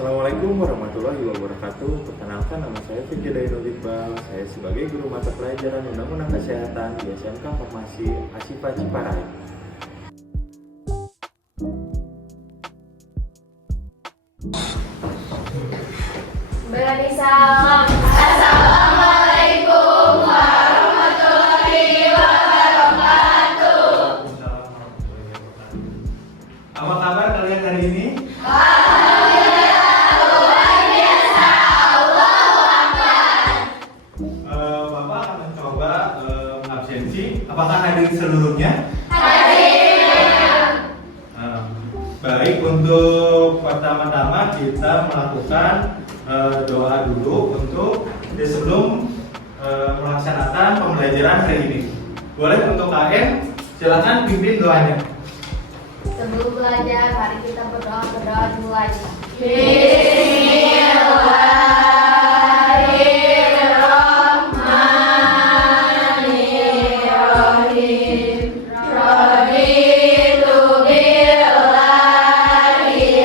Assalamualaikum warahmatullahi wabarakatuh. Perkenalkan, nama saya Fikri Dainul Iqbal. Saya sebagai guru mata pelajaran Undang-Undang Kesehatan di SMK Farmasi Asifa Ciparai. Beri salam. Assalamualaikum warahmatullahi wabarakatuh. Apa kabar kalian hari ini? Alhamdulillah, luar biasa. Allahu Akbar. Bapak akan mencoba absensi. Apakah hadir seluruhnya? Hadir. Baik, untuk pertama-tama kita melakukan doa dulu untuk sebelum melaksanakan pembelajaran hari ini. Boleh untuk KN, silakan pimpin doanya. Sebelum belajar, mari kita berdoa dulu aja. Bismillahirrahmanirrahim. Raditu billahi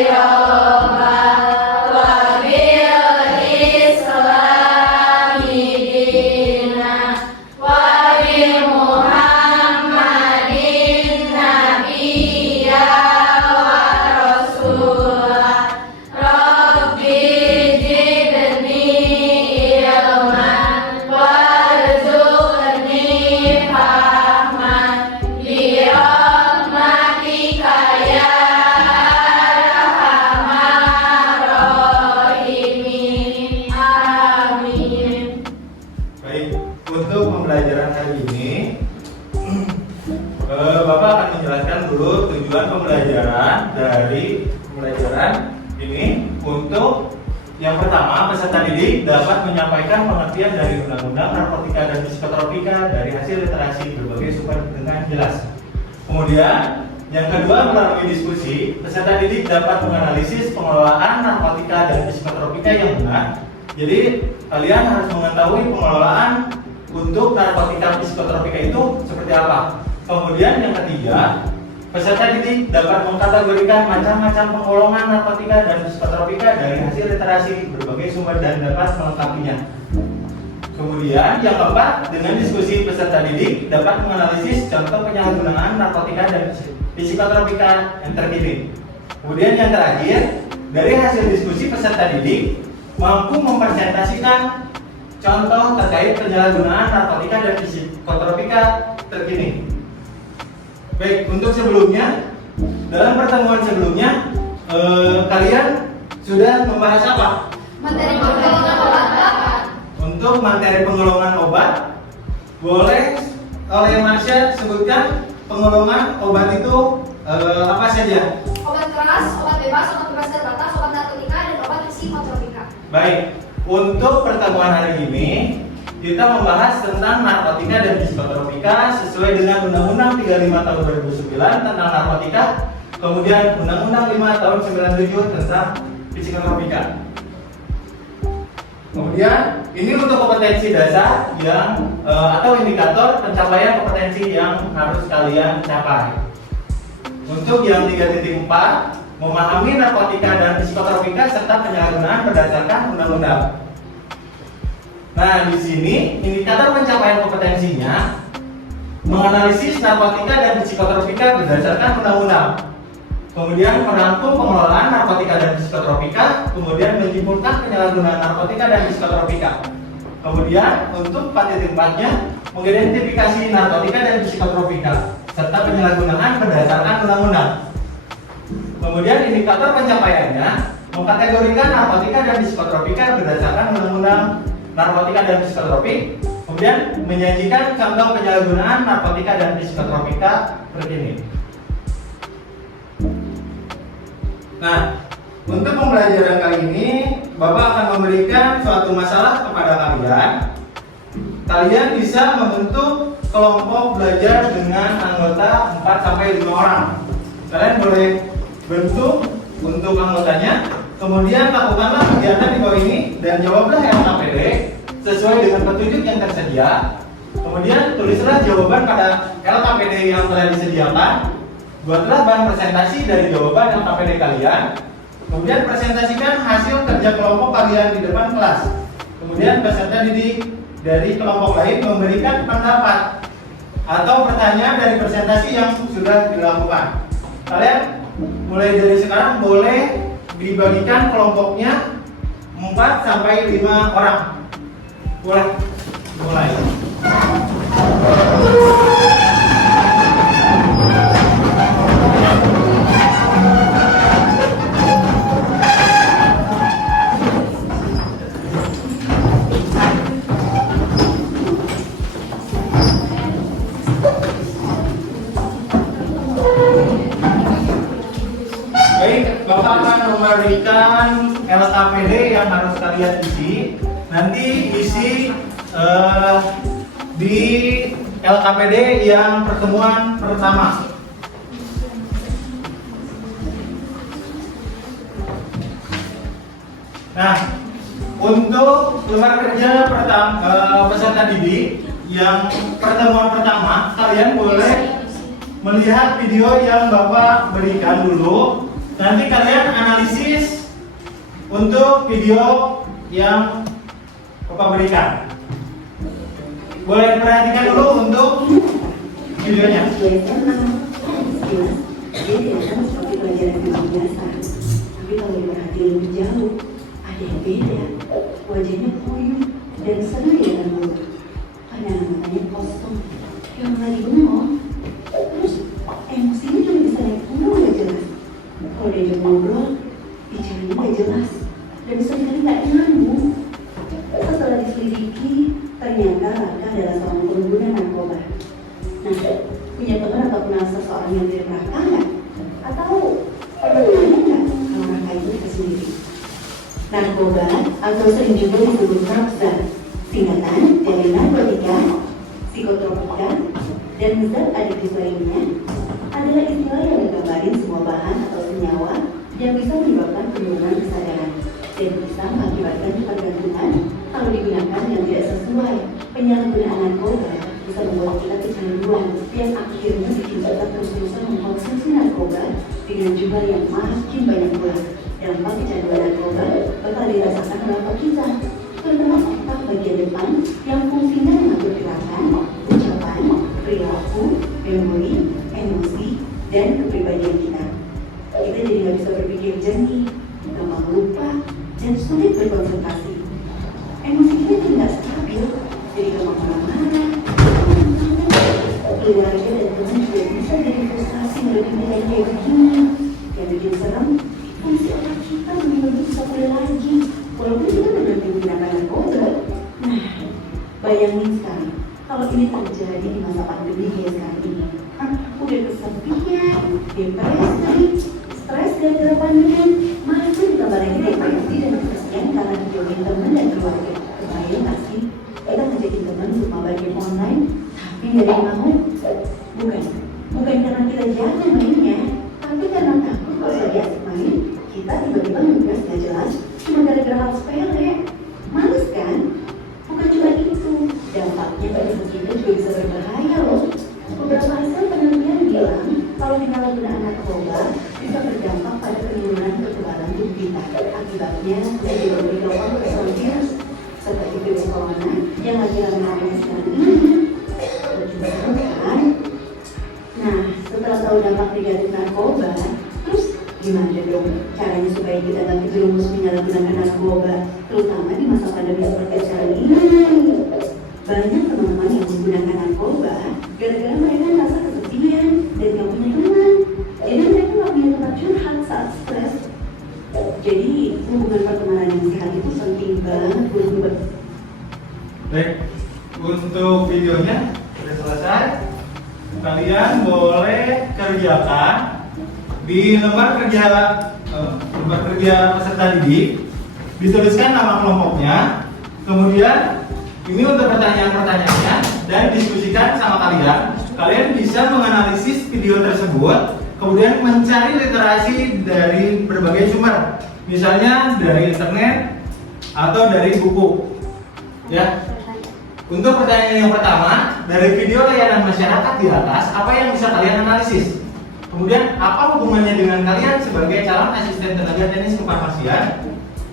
robba wa bil islami dina wa bi Muhammadin nabiyya wa rasulah. Rabbi zidni ilman warzuqni fahman bi rahmatika ya arhamar rahimin. Amin. Baik, untuk pembelajaran hari ini, Bapak akan menjelaskan dulu tujuan pembelajaran dari pembelajaran ini. Untuk yang pertama, peserta didik dapat menyampaikan pengertian dari undang-undang narkotika dan psikotropika dari hasil literasi berbagai sumber dengan jelas. Kemudian, yang kedua, melalui diskusi, peserta didik dapat menganalisis pengelolaan narkotika dan psikotropika yang benar. Jadi, kalian harus mengetahui pengelolaan untuk narkotika psikotropika itu seperti apa. Kemudian yang ketiga, peserta didik dapat mengkategorikan macam-macam penggolongan narkotika dan psikotropika dari hasil literasi berbagai sumber dan dapat melengkapinya. Kemudian yang keempat, dengan diskusi peserta didik dapat menganalisis contoh penyalahgunaan narkotika dan psikotropika yang terkini. Kemudian yang terakhir, dari hasil diskusi peserta didik mampu mempresentasikan contoh terkait penyalahgunaan narkotika dan psikotropika terkini. Baik, untuk sebelumnya, dalam pertemuan sebelumnya, kalian sudah membahas apa? Materi pengembangan obat. Untuk materi penggolongan obat, boleh oleh Marsha sebutkan penggolongan obat itu apa saja? Obat keras, obat bebas terbatas, obat narkotika, dan obat psikotropika. Baik, untuk pertemuan hari ini kita membahas tentang narkotika dan psikotropika sesuai dengan Undang-Undang 35 tahun 2009 tentang narkotika, kemudian Undang-Undang 5 tahun 97 tentang psikotropika. Kemudian ini untuk kompetensi dasar yang atau indikator pencapaian kompetensi yang harus kalian capai. Untuk yang 3.4, memahami narkotika dan psikotropika serta penyalahgunaan berdasarkan undang-undang. Nah, di sini indikator pencapaian kompetensinya menganalisis narkotika dan psikotropika berdasarkan undang-undang. Kemudian merangkum pengelolaan narkotika dan psikotropika, kemudian menyimpulkan penyalahgunaan narkotika dan psikotropika. Kemudian untuk 4.4-nya mengidentifikasi narkotika dan psikotropika serta penyalahgunaan berdasarkan undang-undang. Kemudian indikator pencapaiannya mengkategorikan narkotika dan psikotropika berdasarkan undang-undang narkotika dan psikotropik, kemudian menyajikan contoh penyalahgunaan narkotika dan psikotropika terkini. Nah, untuk pembelajaran kali ini, Bapak akan memberikan suatu masalah kepada kalian. Kalian bisa membentuk kelompok belajar dengan anggota 4-5 orang. Kalian boleh bentuk untuk anggotanya, kemudian lakukanlah kegiatan di bawah ini dan jawablah LKPD sesuai dengan petunjuk yang tersedia. Kemudian tulislah jawaban pada LKPD yang telah disediakan. Buatlah bahan presentasi dari jawaban LKPD kalian. Kemudian presentasikan hasil kerja kelompok kalian di depan kelas. Kemudian peserta didik dari kelompok lain memberikan pendapat atau pertanyaan dari presentasi yang sudah dilakukan. Kalian mulai dari sekarang boleh dibagikan kelompoknya 4 sampai 5 orang. Boleh mulai. Baik, Bapak akan memberikan LKPD yang harus kalian isi. Nanti isi di LKPD yang pertemuan pertama. Nah, untuk lembar kerja peserta didik yang pertemuan pertama, kalian boleh melihat video yang Bapak berikan dulu. Nanti kalian analisis untuk video yang Bapak berikan. Boleh perhatikan dulu untuk videonya. Dia tidak sama seperti pelajaran yang biasa. Tapi kalau diperhatiin lebih jauh, ada yang beda. Wajahnya koyu dan senang ya kan Bu. Pandangan matanya kosong, yang lagi bengong. Terus emosinya juga bisa naik turun gak jelas. Kalau diajak ngobrol, bicaranya gak jelas dan sebenarnya gak nyambung. Setelah diselidiki, ternyata Raka adalah seorang pengguna narkoba. Nah, punya teman atau kenal seseorang yang mirip Raka nggak? Atau pernah tanya nggak kalau Raka itu kita sendiri? Narkoba atau sering juga disebut narkoba, singkatan dari narkotika, psikotropika, dan zat adiktif lainnya, adalah istilah yang menggambarin semua bahan atau senyawa yang bisa menyebabkan penurunan kesadaran dan bisa mengakibatkan ketergantungan kalau digunakan yang tidak sesuai. Penyalahgunaan narkoba bisa membuat kita kecanduan yang akhirnya bikin kita terus-terusan mengkonsumsi narkoba dengan jumlah yang makin banyak pula. Dampak kecanduan narkoba bakal dirasakan oleh otak kita, terutama otak bagian depan yang fungsinya mengatur gerakan, ucapan, perilaku, memori, emosi, dan kepribadian kita. Kita jadi nggak bisa berpikir jernih, gampang lupa, dan sulit berkonsentrasi. Emosi kita jadi nggak stabil, jadi gampang marah-marah, keluarga dan teman juga bisa jadi frustasi melihat nilai kayak begini. Yang bikin serem, fungsi otak kita belum bisa pulih lagi, walaupun kita berhenti menggunakan narkoba. Nah, bayangin sekarang, kalau ini terjadi di masa pandemi kayak sekarang ini, udah kesepian, depresi, stres gara-gara pandemi, masih ditambah lagi depresi dan kesepian karena dijauhin teman dan keluarga. Kebayang nggak sih? Kita ngajakin teman untuk mabar game online, tapi nggak ada yang mau. Bukan karena kita jahat mainnya, tapi karena takut kalau lagi asik main, kita tiba-tiba ngegas nggak jelas, cuma gara-gara hal sepele. Males kan? Bukan cuma itu, dampaknya bagi kita juga bisa berbahaya loh. Beberapa hasil penelitian bilang kalau penyalahgunaan narkoba bisa berdampak pada penurunan kekebalan tubuh kita. Akibatnya jadi lebih gampang terserang virus seperti virus corona yang lagi ramai-ramai sekarang ini. Kan? Nah, setelah tahu dampak negatif narkoba, terus gimana dong caranya supaya kita nggak terjerumus menyalahgunakan narkoba, terutama di masa pandemi seperti sekarang ini? Banyak teman-teman yang menggunakan narkoba gara-gara mereka merasa kesepian dan nggak punya teman. Jadi mereka nggak punya tempat curhat saat stres. Jadi hubungan pertemanan yang sehat itu penting banget buat Baik, untuk videonya sudah selesai. Kalian boleh kerjakan di lembar kerja peserta didik. Dituliskan nama kelompoknya. Kemudian ini untuk pertanyaan-pertanyaannya dan diskusikan sama kalian. Kalian bisa menganalisis video tersebut, kemudian mencari literasi dari berbagai sumber, misalnya dari internet atau dari buku. Ya. Untuk pertanyaan yang pertama, dari video layanan masyarakat di atas, apa yang bisa kalian analisis? Kemudian, apa hubungannya dengan kalian sebagai calon asisten tenaga teknis kefarmasian.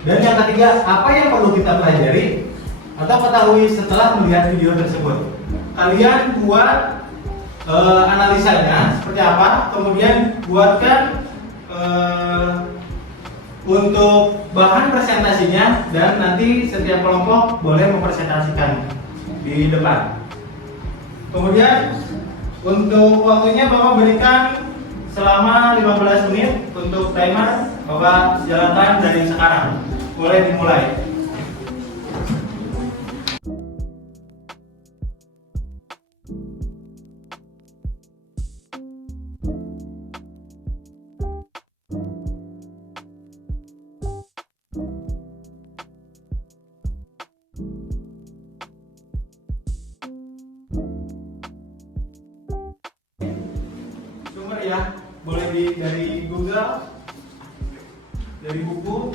Dan yang ketiga, apa yang perlu kita pelajari atau ketahui setelah melihat video tersebut. Kalian buat analisanya seperti apa, kemudian buatkan untuk bahan presentasinya, dan nanti setiap kelompok boleh mempresentasikan di depan. Kemudian untuk waktunya Bapak berikan selama 15 menit untuk timer. Bapak jalankan dari sekarang. Boleh dimulai. Sumber ya, boleh dari Google, dari buku.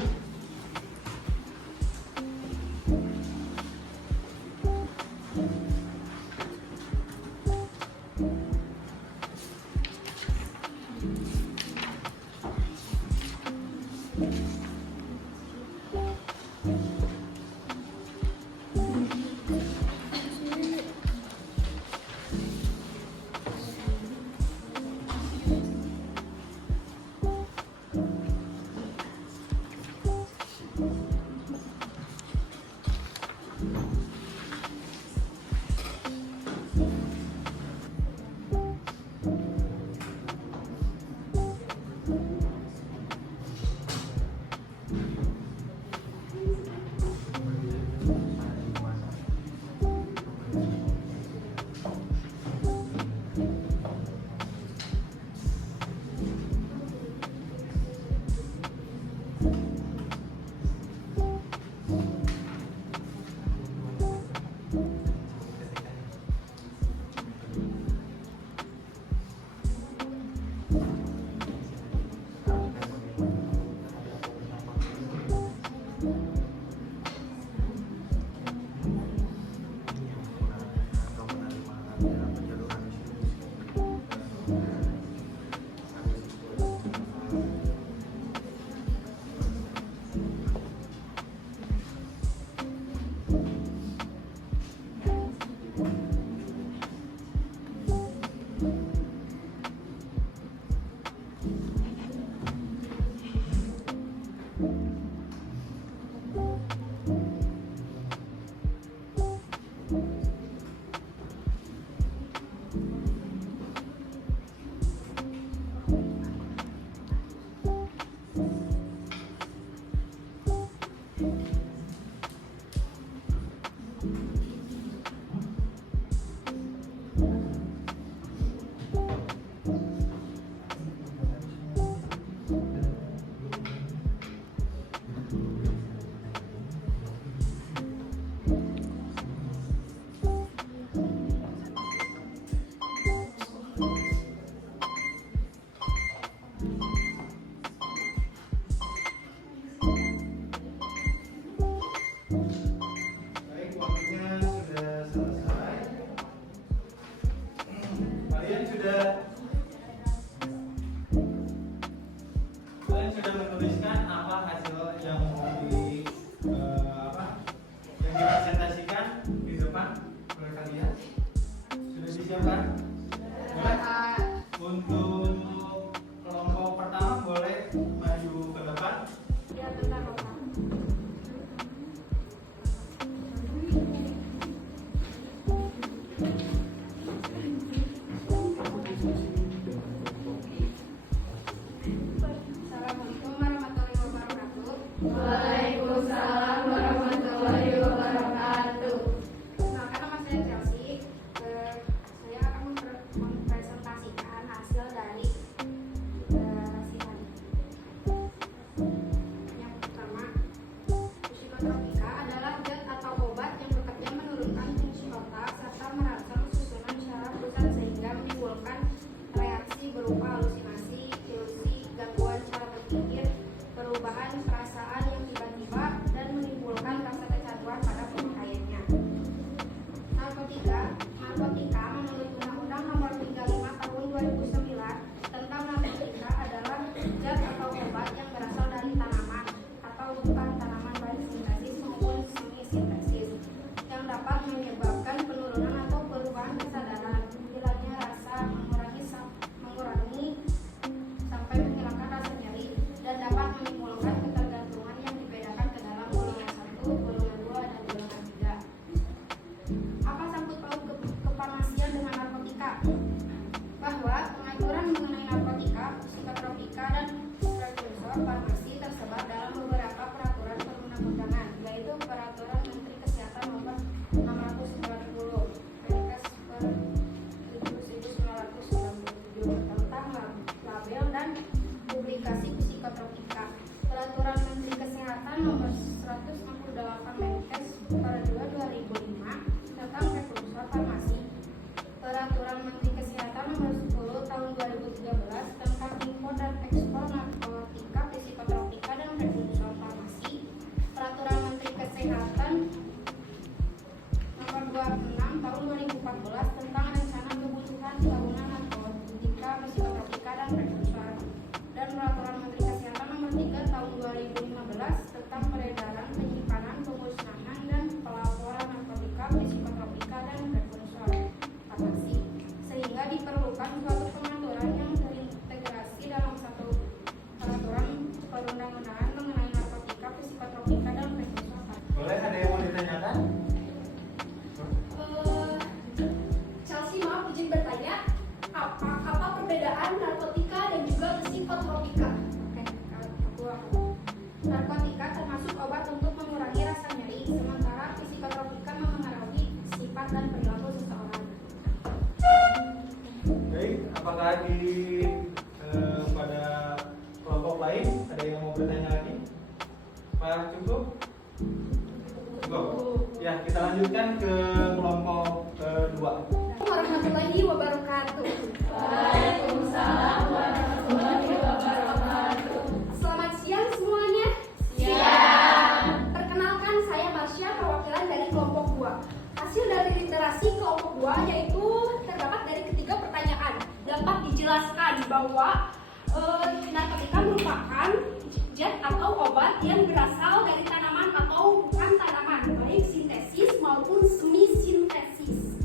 Kalian sudah menuliskan apa hasil yang mau yang dipresentasikan di depan oleh kalian? Sudah disiapkan? Boleh? Untuk kelompok pertama boleh maju ke depan. Ya, bentar, Bapak. Assalamualaikum warahmatullahi lanjutkan ke kelompok kedua. Warahmatullahi wabarakatuh. Waalaikumsalam warahmatullahi wabarakatuh. Selamat siang semuanya. Siang. Perkenalkan, saya Marsha, perwakilan dari kelompok 2. Hasil dari literasi kelompok 2 yaitu terdapat dari ketiga pertanyaan. Dapat dijelaskan bahwa narkotika merupakan zat atau obat yang berasal dari tanaman atau bukan tanaman, baik sintesis maupun semi sintesis,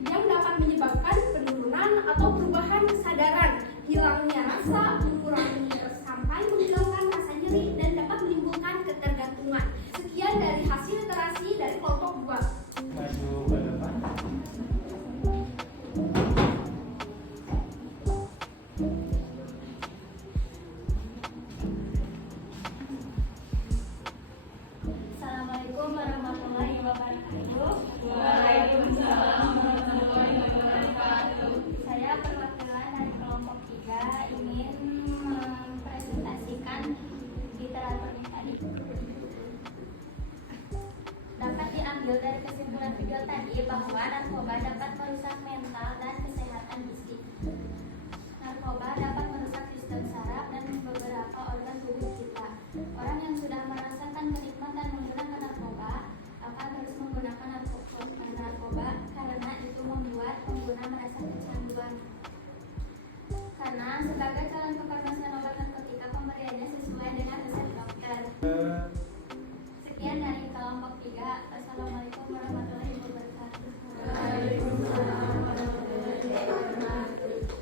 yang dapat menyebabkan penurunan atau perubahan kesadaran, hilangnya rasa, mengurangi sampai menghilangkan rasa nyeri, dan dapat menimbulkan ketergantungan. Sekian dari hasil literasi dari kelompok 2. Masuk ke depan. Assalamualaikum warahmatullahi wabarakatuh. Waalaikumsalam warahmatullahi wabarakatuh. Saya perwakilan dari kelompok 3 ingin mempresentasikan literatur ini tadi. Dapat diambil dari kesimpulan video tadi bahwa narkoba dapat merusak mental dan kesehatan fisik. Narkoba dapat merusak sistem saraf dan beberapa organ tubuh kita. Orang yang sudah merasakan kenikmatan menggunakan narkoba akan terus menggunakan narkoba karena itu membuat pengguna merasa kecanduan. Karena sebagai calon pefarmasian obat narkotika, pemberiannya sesuai dengan resep dokter. Sekian dari kelompok 3. Assalamualaikum warahmatullahi wabarakatuh.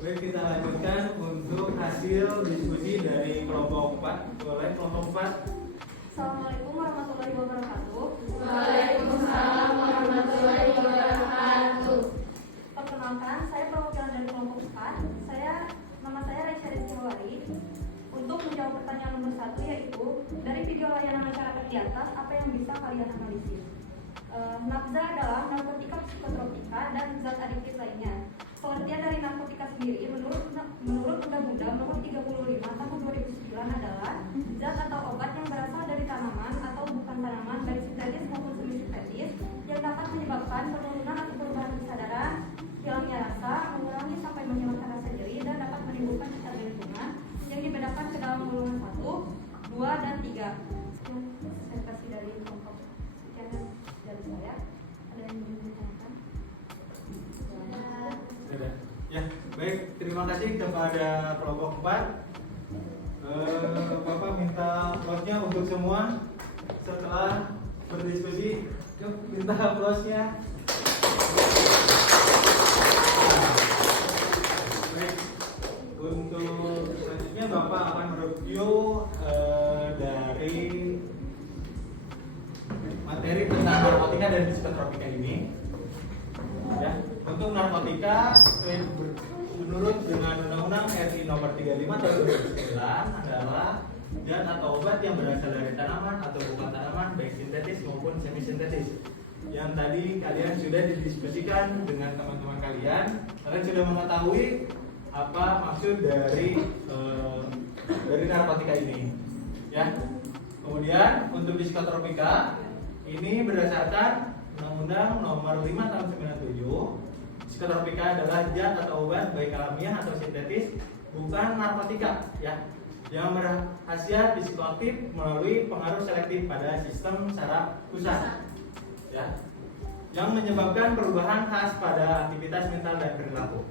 Baik, kita lanjutkan untuk hasil diskusi dari kelompok 4. Boleh kelompok 4. Assalamualaikum warahmatullahi wabarakatuh. Waalaikumsalam warahmatullahi wabarakatuh. Perkenalkan, saya perwakilan dari kelompok 4. Nama saya Raisya Rizkyawari. Untuk menjawab pertanyaan nomor 1, yaitu dari video layanan masyarakat di atas, apa yang bisa kalian analisis? Nafza adalah narkotika psikotropika dan zat adiktif lainnya. Pengertian dari narkotika sendiri menurut Undang-Undang Nomor 35 Tahun 2009 adalah zat atau obat yang berasal dari tanaman atau bukan tanaman, baik sintetis maupun semi sintetis, yang dapat menyebabkan penurunan atau perubahan kesadaran, hilangnya rasa, mengurangi sampai menghilangkan rasa nyeri, dan dapat menimbulkan ketergantungan, yang dibedakan ke dalam golongan 1, 2, dan 3. Saya kasih dari kelompok dari saya. Ada yang ingin ditanyakan? Sudah. Ya, baik. Terima kasih kepada kelompok 4. Bapak minta applause-nya untuk semua setelah berdiskusi. Yuk, minta applause-nya. Baik. Untuk selanjutnya Bapak akan mereview dari materi tentang narkotika dan psikotropika ini. Ya, untuk narkotika menurut dengan Undang-Undang RI Nomor 35 Tahun 2009 adalah zat atau obat yang berasal dari tanaman atau bukan tanaman, baik sintetis maupun semi sintetis. Yang tadi kalian sudah didiskusikan dengan teman-teman kalian sudah mengetahui apa maksud dari narkotika ini. Ya. Kemudian untuk psikotropika ini berdasarkan Undang-Undang Nomor 5 Tahun 97. Psikotropika adalah zat atau obat baik alamiah atau sintetis, bukan narkotika, ya, yang berkhasiat psikoaktif melalui pengaruh selektif pada sistem saraf pusat, ya, yang menyebabkan perubahan khas pada aktivitas mental dan perilaku.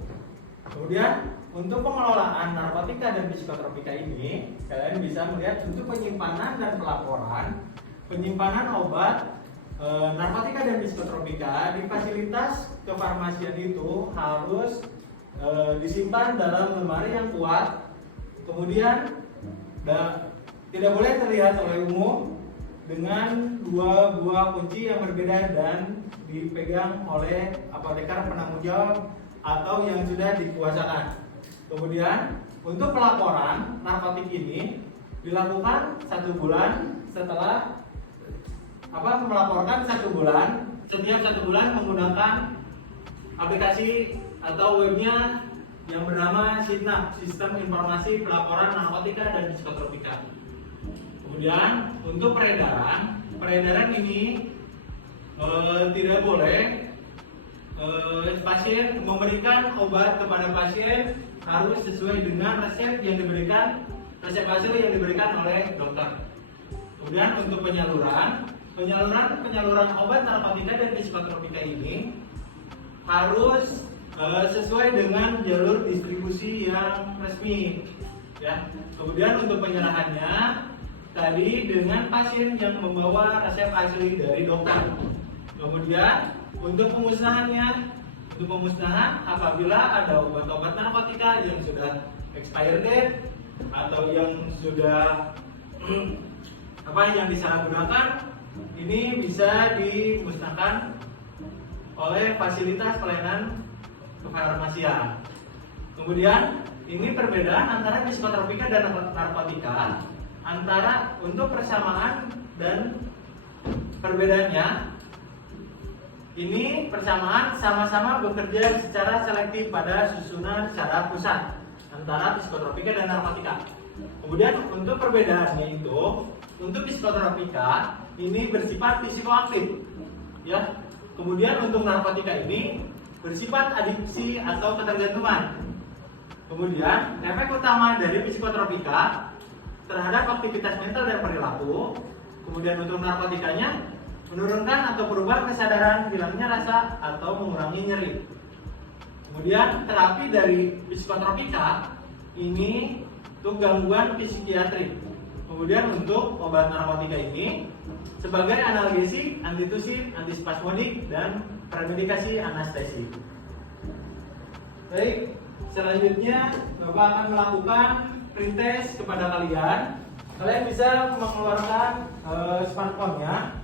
Kemudian untuk pengelolaan narkotika dan psikotropika ini, kalian bisa melihat untuk penyimpanan dan pelaporan. Penyimpanan obat narkotika dan psikotropika di fasilitas kefarmasian itu harus disimpan dalam lemari yang kuat, kemudian tidak boleh terlihat oleh umum, dengan 2 buah kunci yang berbeda dan dipegang oleh apoteker penanggung jawab atau yang sudah dikuasakan. Kemudian untuk pelaporan narkotik ini dilakukan 1 bulan setelah melaporkan 1 bulan, setiap 1 bulan menggunakan aplikasi atau webnya yang bernama SINAP, Sistem Informasi Pelaporan Narkotika dan Psikotropika. Kemudian untuk peredaran ini tidak boleh pasien memberikan obat kepada pasien harus sesuai dengan resep hasil yang diberikan oleh dokter. Kemudian untuk penyaluran obat narkotika dan psikotropika ini harus sesuai dengan jalur distribusi yang resmi, ya. Kemudian untuk penyerahannya tadi dengan pasien yang membawa resep asli dari dokter. Kemudian untuk pemusnahan apabila ada obat-obat narkotika yang sudah expired date atau yang sudah yang disalahgunakan, ini bisa dimusnahkan oleh fasilitas pelayanan kefarmasian. Kemudian ini perbedaan antara psikotropika dan narkotika, antara untuk persamaan dan perbedaannya. Ini persamaan sama-sama bekerja secara selektif pada susunan saraf pusat antara psikotropika dan narkotika. Kemudian untuk perbedaannya itu, untuk psikotropika ini bersifat psikoaktif, ya. Kemudian untuk narkotika ini bersifat adiksi atau ketergantungan. Kemudian efek utama dari psikotropika terhadap aktivitas mental dan perilaku. Kemudian untuk narkotikanya menurunkan atau berubah kesadaran, hilangnya rasa atau mengurangi nyeri. Kemudian terapi dari psikotropika ini untuk gangguan psikiatri. Kemudian untuk obat narkotika ini sebagai analgesik, antitusif, antispasmodik, dan premedikasi anestesi. Baik, selanjutnya Bapak akan melakukan pretest kepada kalian. Kalian bisa mengeluarkan smartphone-nya.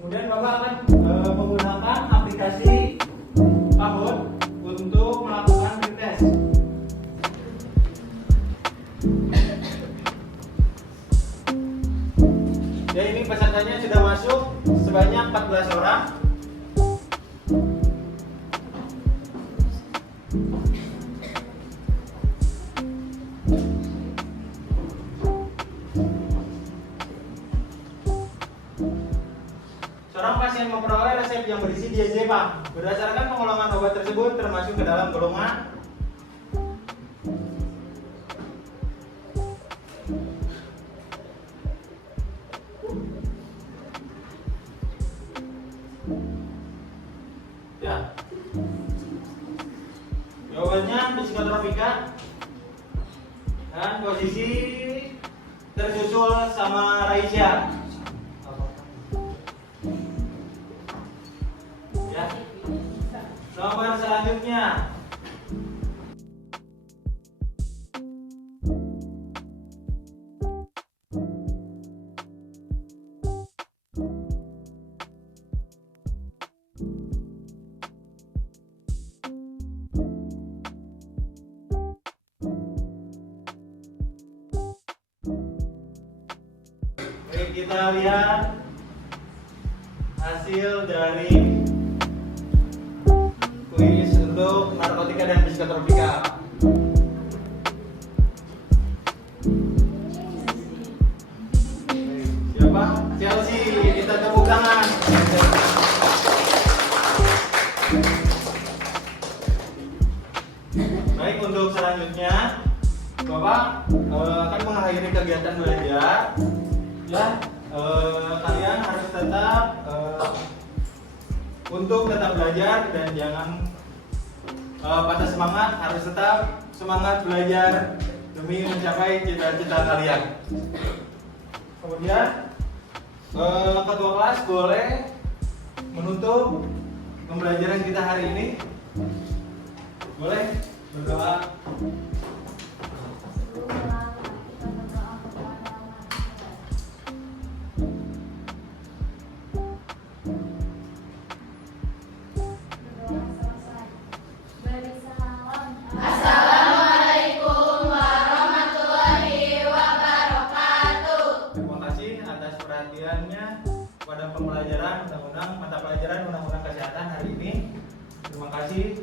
Kemudian Bapak akan menggunakan aplikasi Kahoot untuk melakukan pretest. Ya, ini pesertanya sudah masuk sebanyak 14 orang. Seorang pasien memperoleh resep yang berisi diazepam. Berdasarkan pengulangan obat tersebut termasuk ke dalam golongan ya. Jawabannya psikotropika dan posisi tersusul sama Raisya. Ya. Nomor selanjutnya. Baik, kita lihat hasil dari kuis untuk narkotika dan psikotropika. Siapa? Chelsea, kita tepuk tangan. Baik, untuk selanjutnya Bapak akan mengakhiri kegiatan belajar. Ya, kalian harus tetap untuk tetap belajar dan jangan patah semangat, harus tetap semangat belajar demi mencapai cita-cita kalian. Kemudian ketua kelas boleh menutup pembelajaran kita hari ini. Boleh berdoa. Assalamualaikum warahmatullahi wabarakatuh. Terima kasih atas perhatiannya pada pembelajaran mata pelajaran Undang-Undang Kesehatan hari ini. Terima kasih.